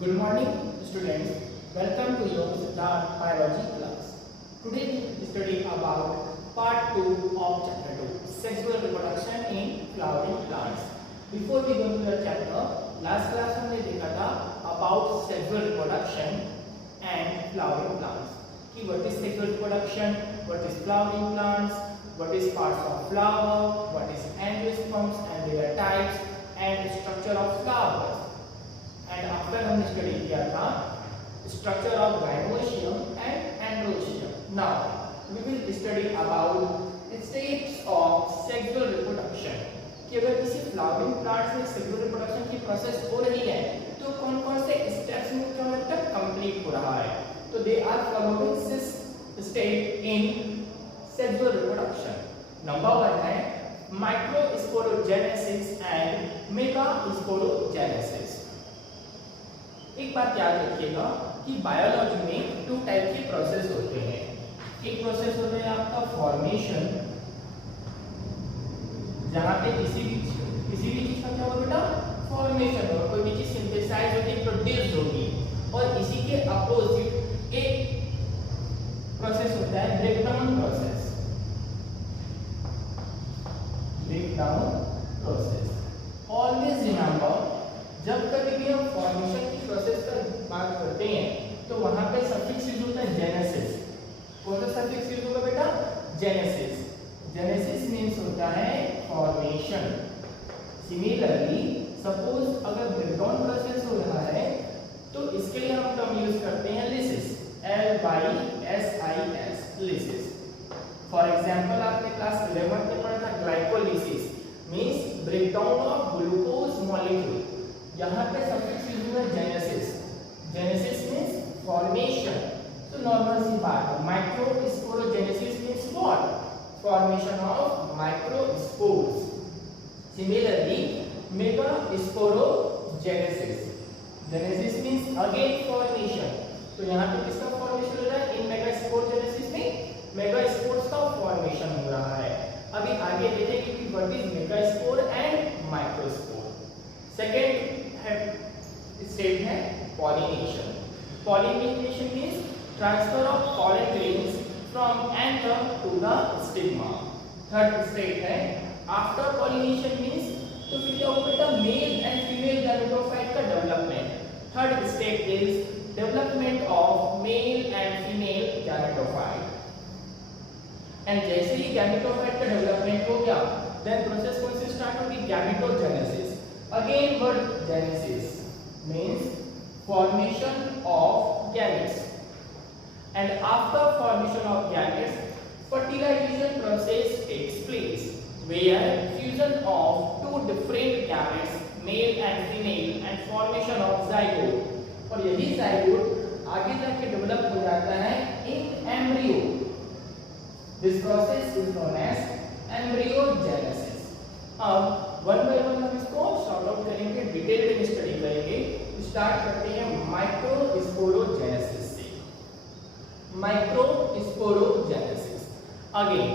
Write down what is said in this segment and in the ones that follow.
Good morning, students. Welcome to your Siddharth Biology class. Today we will study about part 2 of chapter 2, sexual reproduction in flowering plants. Before we go to the chapter, last class हमने देखा था about sexual reproduction and flowering plants. कि what is sexual reproduction, what is flowering plants, what is parts of flower, what is angiosperms and their types, and structure of flowers. And after हमने study किया था structure of gynoecium and androecium. Now we will study about stages of sexual reproduction. कि अगर किसी flowering plant में sexual reproduction की process हो रही है तो कौन-कौन से steps में क्या होता है complete हो रहा है. तो they are following six stage in sexual reproduction. Number 1 है microsporogenesis and megasporogenesis. एक बात याद रखिएगा कि बायोलॉजी में टू टाइप के प्रोसेस होते हैं. एक प्रोसेस होता है आपका फॉर्मेशन, जहां पे किसी भी चीज का क्या होगा बेटा, फॉर्मेशन होगा, कोई भी चीज सिंथेसाइज होगी, प्रोड्यूस होगी. और इसी के अपोजिट एक प्रोसेस होता है breakdown process. Breakdown process. Always remember, जब कभी भी हम फॉर्मेशन की प्रोसेस पर बात करते हैं तो वहां पे सफिक्स यूज होता है जेनेसिस. कौन सा सफिक्स यूज होगा बेटा, जेनेसिस. जेनेसिस मींस होता है फॉर्मेशन. सिमिलरली सपोज अगर ब्रेकडाउन प्रोसेस हो रहा है तो इसके लिए हम टर्म यूज करते हैं lysis. LYSIS, lysis. For example आपने क्लास 11 में पढ़ा था glycolysis means breakdown of glucose molecule. यहाँ पे सफिक्स यूज हुआ जेनेसिस. Genesis means formation. तो नॉर्मल सी बात है, microsporogenesis means what, formation of microspores. Similarly megasporogenesis, genesis means again formation. तो यहाँ पे किसका फॉर्मेशन हो रहा है, इन मेगास्पोरोजेनेसिस में मेगास्पोर्स का फॉर्मेशन हो रहा है. अभी आगे देखेंगे कि what is megaspore and microspore. Second stage है pollination. Pollination means transfer of pollen grains from anther to the stigma. Third stage है after pollination means तो फिर क्या होगा बेटा, मेल एंड फीमेल गैमेटोफाइट का development. Third stage is development of male and female gametophyte. And जैसे ही gametophyte का development हो गया देन प्रोसेस कौन से स्टार्ट होगी, gametogenesis. Again word genesis means formation of gametes, and after formation of gametes fertilization process takes place where fusion of two different gametes male and female and formation of zygote. और यही zygote आगे जाके develop हो जाता है in embryo. This process is known as embryogenesis. अब one by one हम इसको सॉर्ट आउट करेंगे, डिटेल में स्टडी करेंगे. स्टार्ट करते हैं माइक्रोस्पोरोजेनेसिस से. Microsporogenesis. Again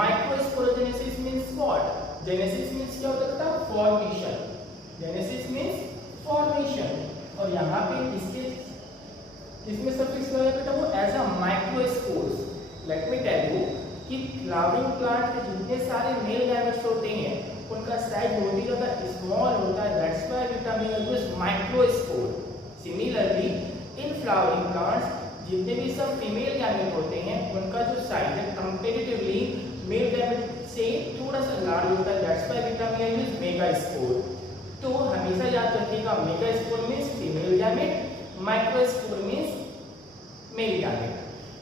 microsporogenesis means what, genesis means क्या होता है, फॉर्मेशन. Genesis means formation. और यहाँ पे इसमें सफिक्स क्या है बेटा, वो as a microspores. Let me tell you कि फ्लावरिंग प्लांट के जितने सारे मेल गैमेट्स होते हैं उनका साइज बहुत ही ज्यादा स्मॉल होता है. That's why vitamin use microspore. Similarly in flowering plants जितने भी सब फीमेल गैमेट होते हैं उनका जो साइज है कंपैरेटिवली मेल गैमेट से थोड़ा सा लार्ज होता है. That's why vitamin use megaspore. तो हमेशा याद रखिएगा megaspore means female gamete, microspore means male gamete.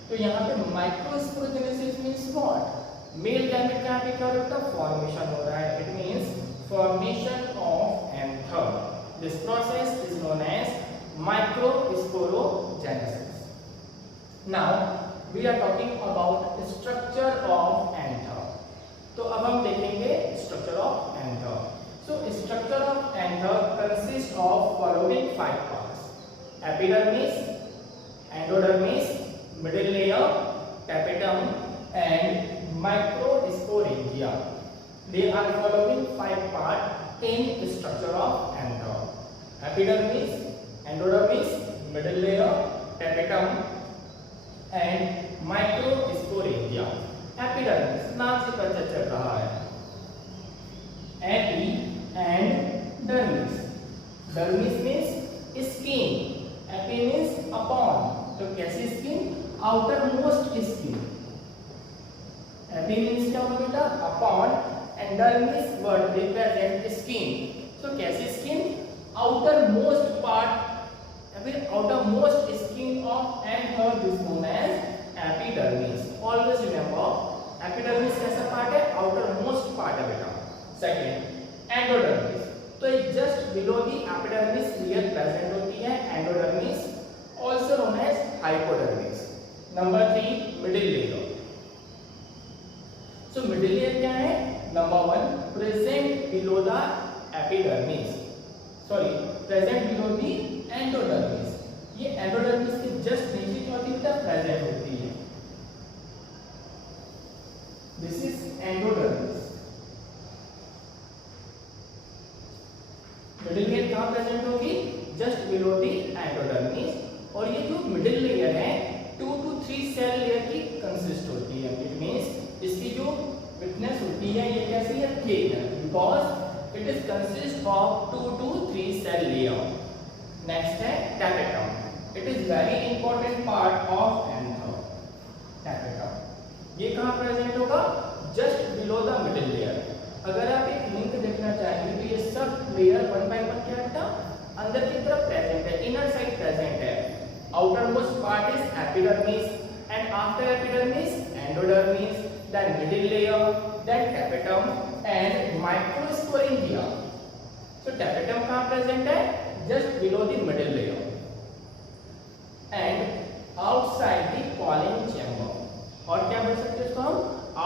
तो यहाँ पे microsporogenesis means what, male gamete का पे क्या होता है, फॉर्मेशन हो रहा है. It means formation of anther. This process is known as microsporogenesis. Now we are talking about structure of anther. तो अब हम देखेंगे structure of anther. So structure of anther consist of following 5 parts: epidermis, endodermis, middle layer, tapetum and microsporangia. They are following 5 parts in structure of anther: epidermis, endodermis, epi and dermis. Dermis means skin, epi means upon, तो कैसी skin? Outer most skin. Epi means क्या होगा बेटा? Upon, and dermis word represent skin. तो कैसी skin? Outer most part या फिर outer most skin of an herb is known as epidermis. Always remember epidermis कैसा पार्ट है? आउटर मोस्ट पार्ट है बेटा। सेकंड एंडोडर्मिस, तो just below the epidermis layer present होती है endodermis, also known as hypodermis. Number 3 middle layer. So middle layer क्या है? Number 1 present below the epidermis, sorry present below the endodermis. ये endodermis के just नीचे क्या होती है? प्रेजेंट होती है। This is endodermis. Middle layer कहां प्रेजेंट होगी? Just below the endodermis. और ये जो मिडिल लेयर है 2 to 3 सेल लेयर की कंसिस्ट होती है। इट मींस इसकी जो विथनेस होती है ये कैसी है? थिक है, because it is consist of 2 to 3 cell layer. Next है tapetum. It is very important part of anther. Tapetum ये कहां प्रेजेंट होगा? Just below the middle layer. अगर आप एक लिंक देखना चाहेंगे तो ये सब लेयर 1 by 1 क्या है? अंदर की तरफ प्रेजेंट है, इनर साइड प्रेजेंट है। Outer most part is epidermis, and after epidermis endodermis, then middle layer, then tapetum and microsporangia. So tapetum कहां प्रेजेंट है? Just below the middle layer and outside the pollen chamber. और क्या बोल सकते हैं इसको हम?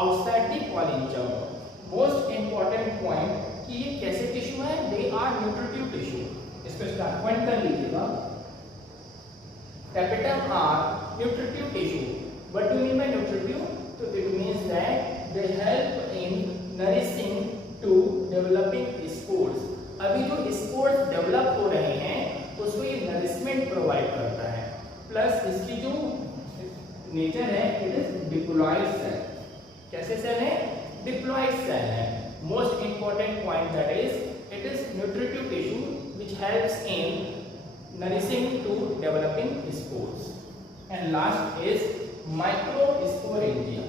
Outside the pollen chamber. Most important point कि ये कैसे टिश्यू है? They are nutritive tissue. इसको स्टार्ट पॉइंट कर लीजिएगा। Tapetum are nutritive tissue. What do mean by nutritive? तो it means that they help in nourishing to developing spores. अभी जो स्पोर्स डेवलप हो रहे हैं उसको ये नरिशमेंट प्रोवाइड करता है। प्लस इसकी जो नेचर है इट इज डिप्लॉयड सेल। कैसे सेल है? डिप्लॉयड सेल है। Most important point that is it is nutritive tissue which helps in nourishing to developing spores. And last is microsporangia.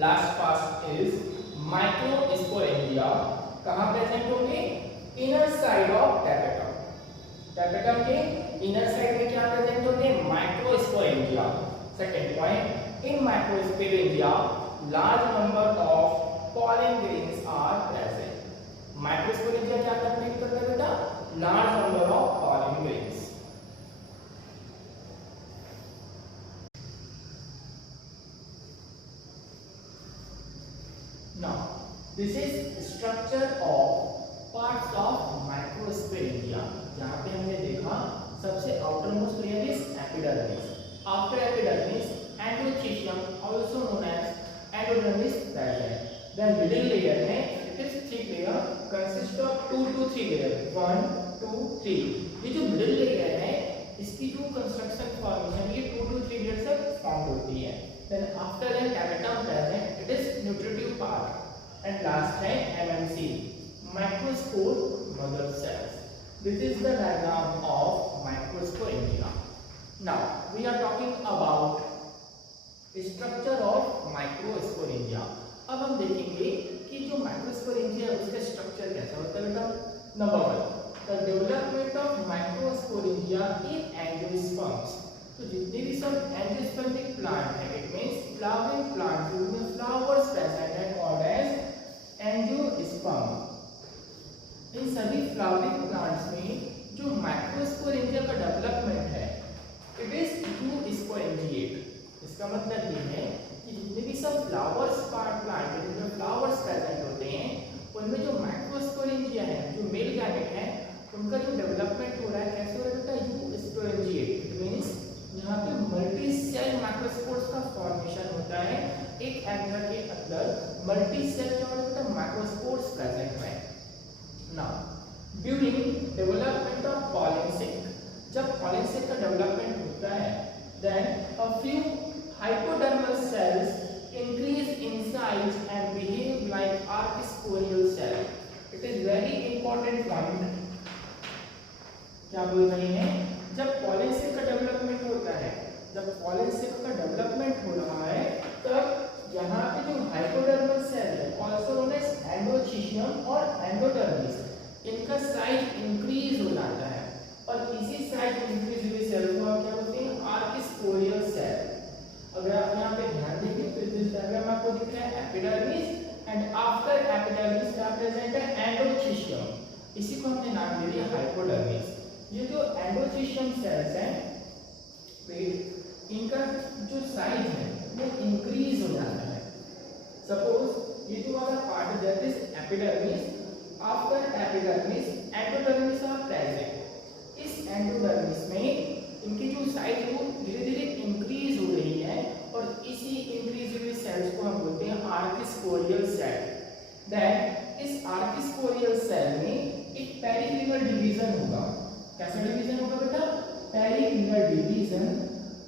Last part is microsporangia. कहां present होंगे? Inner side of tapetum. Tapetum के inner side में क्या present होते हैं? Microsporangia. Second point, in microsporangia large number of pollen grains are present. Microsporangia क्या करता है बेटा? Large number of pollen grains. Now this is structure of parts of microsporangia. जहां पे हमने देखा सबसे outer most layer is epidermis. After epidermis endothelium also known as endodermis present. Then middle layer है it is thick layer consist of 2 to 3 layer, 1 2 3। ये जो middle layer है इसकी जो कंस्ट्रक्शन फॉर्मेशन ये 2 to 3 लेयर से फॉर्म होती है। Then after that tapetum present it is nutritive part. And last है MMC microspore mother cells. This is the diagram of microsporangia. Now we are talking about structure of microsporangia. अब हम देखेंगे कि जो microsporangia उसका structure कैसा होता है बेटा। Number 1 the development of microsporangia in angiosperms. तो जितने भी सब एंजियोस्पर्मिक प्लांट है इट मींस फ्लावरिंग प्लांट जिसमें फ्लावर्स प्रेजेंट है कॉल्ड एज एंजियोस्पर्म। इन सभी फ्लावरिंग प्लांट्स में जो माइक्रोस्पोरेंजिया का डेवलपमेंट है इट इज यूस्पोरेंजिएट। इसका मतलब ये है कि जितने भी सब फ्लावर्स पार्ट प्लांट है जिनमें फ्लावर्स प्रेजेंट होते हैं उनमें जो माइक्रोस्पोरेंजिया है जो मेल गैमेट है उनका जो डेवलपमेंट हो रहा है कैसे हो रहा है बेटा? यूस्पोरेंजिएट। इट मींस यहाँ पे मल्टी सेल माइक्रोस्पोर्स का फॉर्मेशन होता है। एक एंथर के अंदर मल्टी सेल क्या होता है बेटा? माइक्रोस्पोर्स प्रेजेंट है। Now during development of pollen sac, जब पॉलन सिल्क का डेवलपमेंट होता है then a few hypodermal cells increase in size and important point क्या बोल रहे हैं, जब पॉलन सेल का डेवलपमेंट होता है, जब पॉलन सेल का डेवलपमेंट हो रहा है, तब यहाँ पे जो हाइपोडर्मल सेल है, आल्सो नोन एज एंडोचिशियम और एंडोडर्मिस, इनका साइज इंक्रीज हो जाता है और इसी साइज इंक्रीज हुए सेल को हम क्या बोलते हैं, आर्किस्पोरियल सेल। अगर आप यहाँ पे ध्यान देंगे तो इस डायग्राम में आपको दिख रहा है एपिडर्मिस एंड आफ्टर एपिडर्मिस क्या प्रेजेंट है, एंडोचिशियम, इसी को हमने नाम दे दिया हाइपोडर्मिस। ये जो एंडोचिशियम सेल्स हैं, इनका जो साइज है वो इंक्रीज हो जाता है। सपोज ये जो वाला पार्ट है that is epidermis, after epidermis endodermis are present. इस एंडोडर्मिस में इनकी जो साइज है वो धीरे धीरे इंक्रीज हो रही है और इसी इंक्रीज हुई सेल्स को हम बोलते हैं आर्किस्पोरियल सेल। देन इस आर्किस्पोरियल सेल में एक पेरिक्लिनल डिवीजन होगा। कैसा डिवीजन होगा बेटा, periclinal division,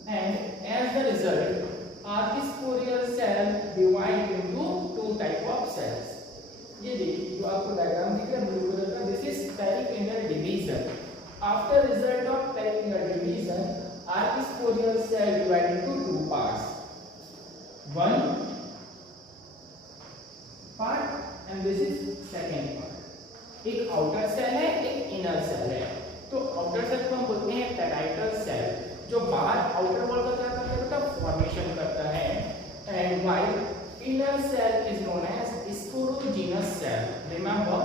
and as the result archesporial cell divide into two type of cells. ये देखिए जो आपको डायग्राम दिख रहा है ब्लू कलर का, this is periclinal division. After result of periclinal division archesporial cell divide into two parts, one part and this is second part। एक outer cell है, एक इनर सेल है। तो आउटर सेल को हम बोलते हैं पैराइटल सेल, जो बाहर आउटर वॉल का क्या करता है बेटा, फॉर्मेशन करता है, and while inner cell is known as sporogenous cell. Remember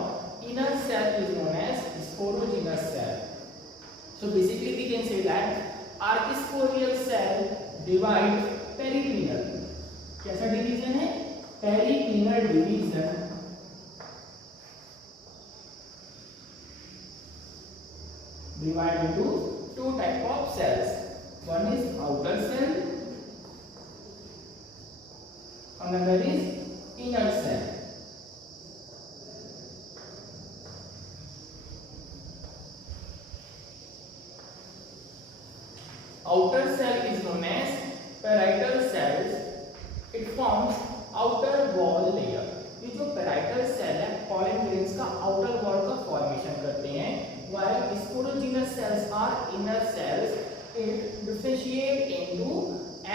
inner cell is known as sporogenous cell. So basically we can say that archisporial cell divide periclinal। कैसा डिवीजन है, periclinal division divide into two type of cells, one is outer cell, another is inner cell। outer cell is known as parietal cells, it forms outer wall layer। ये जो parietal cell है pollen grains का outer wall का formation करते हैं, while sporogenous cells are inner cells, it differentiate into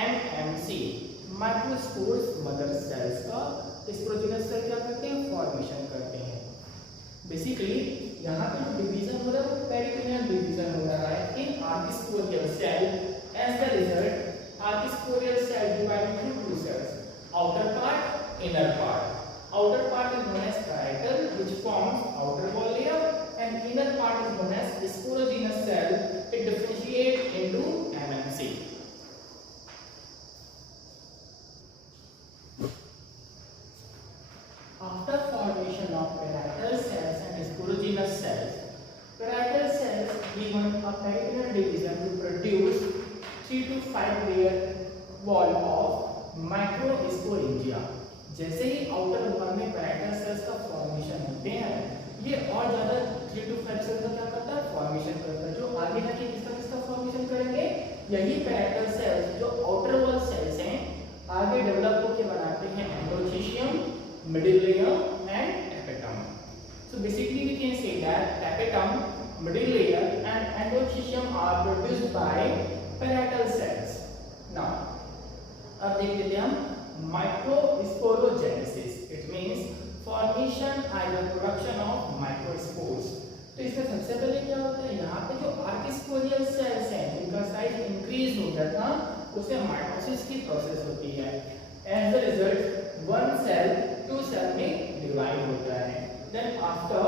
MMC microspores mother cells का sporogenous cell क्या करते हैं, फॉर्मेशन करते हैं। बेसिकली यहाँ पे जो डिवीजन हो रहा है वो पेरिक्लिनल डिवीजन हो रहा है in archesporial cell. As the result archesporial cell divide into two cells, outer part, inner part। outer part is known as parietal which forms outer wall layer, and inner part is known as sporogenous cell, it differentiates into MMC। After formation of parietal cells and sporogenous cells, parietal cells given a periclinal division to produce 3 to 5 layer wall of microsporangia. जैसे ही outer wall में parietal cells का formation होते हैं, ये और ज्यादा 3 to 5 sales का क्या करता है, फॉर्मेशन करता है, जो आगे जाके किसका फॉर्मेशन करेंगे, यही पैराइटल सेल्स जो आउटर वॉल सेल्स हैं आगे डेवलप होकर बनाते हैं endothecium, middle layer and tapetum. So basically we can say that tapetum, middle layer and endothecium are produced by parietal cells. Now अब देख लेते हैं हम microsporogenesis, it means formation either production of microspores. तो इसमें सबसे पहले क्या होता है, यहाँ पे जो आर्किस्पोरियल सेल्स हैं जिनका साइज इंक्रीज हो गया था, उसमें माइटोसिस की प्रोसेस होती है। As the result one cell two cell में डिवाइड होता है। देन आफ्टर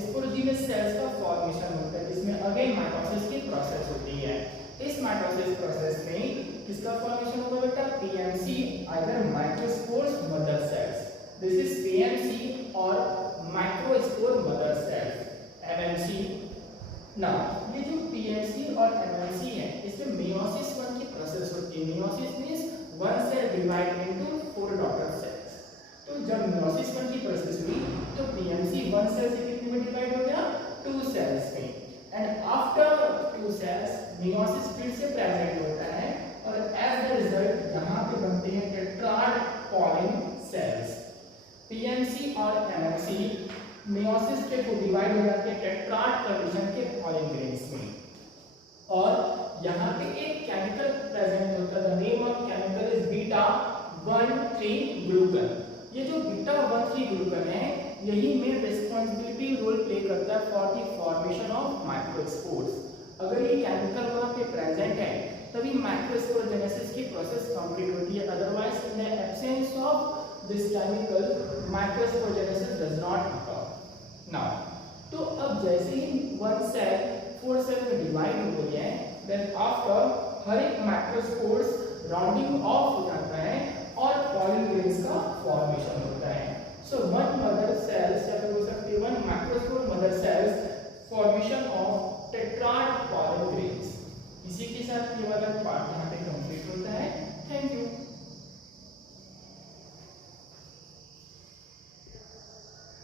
स्पोरोजिनस सेल्स का फॉर्मेशन होता है, जिसमें अगेन माइटोसिस की प्रोसेस होती है। इस माइटोसिस प्रोसेस में किसका फॉर्मेशन होगा बेटा, PMC either microspores mother cells, this is PMC और microspore mother cells MMC. Now ये जो पीएमसी और एमएमसी है, इसमें मेयोसिस 1 की प्रोसेस होती है। Meiosis means one cell divide into 4 daughter cells. तो जब मेयोसिस 1 की प्रोसेस हुई तो पीएमसी 1 सेल से कितने में डिवाइड हो गया, 2 सेल्स में, एंड आफ्टर 2 सेल्स मेयोसिस फिर से प्रेजेंट होता है और एज द रिजल्ट यहाँ पे बनते हैं टेट्राड पॉलिन सेल्स। पीएमसी और एमएमसी मेयोसिस के वो डिवाइड हो जाते हैं टेट्राड कंडीशन के पॉलन ग्रेन्स में। और यहाँ पे एक केमिकल प्रेजेंट होता है, the name of chemical is beta 1,3 glucan. ये जो बीटा 1,3 ग्लूकन है यही में रिस्पांसिबिलिटी रोल प्ले करता है for the formation of microspores. अगर ये केमिकल वहाँ पे प्रेजेंट है तभी माइक्रोस्पोरोजेनेसिस की प्रोसेस कंप्लीट होती है, otherwise in the absence of this chemical microsporogenesis does not occur. Now तो अब जैसे ही वन सेल 4 सेल में डिवाइड हो गई है, देन आफ्टर हर एक माइक्रोस्पोर्स राउंडिंग ऑफ हो जाता है और पॉलन ग्रेन्स का फॉर्मेशन होता है। सो वन मदर सेल्स या फिर हो सकती है one microspore mother sales formation of tetrad pollen grains. इसी के साथ ये वाला